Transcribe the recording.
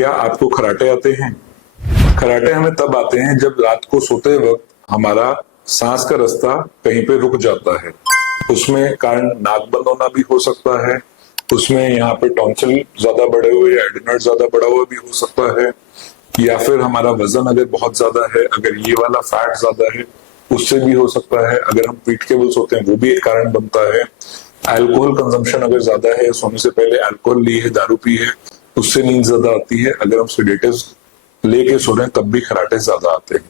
क्या आपको खराटे आते हैं? खराटे हमें तब आते हैं जब रात को सोते वक्त हमारा सांस का रास्ता कहीं पे रुक जाता है। उसमें कारण नाक बंद होना भी हो सकता है, उसमें यहाँ पे टॉन्सिल ज्यादा बड़े हुए या एडिनॉइड ज्यादा बड़ा हुआ भी हो सकता है, या फिर हमारा वजन अगर बहुत ज्यादा है, अगर ये वाला फैट ज्यादा है उससे भी हो सकता है। अगर हम पीट के बल सोते हैं वो भी एक कारण बनता है। अल्कोहल कंजम्पशन अगर ज्यादा है, सोने से पहले अल्कोहल ली है, दारू पी है, उससे नींद ज्यादा आती है। अगर हम सेडेटिव्स लेके सो रहे हैं तब भी खराटे ज्यादा आते हैं।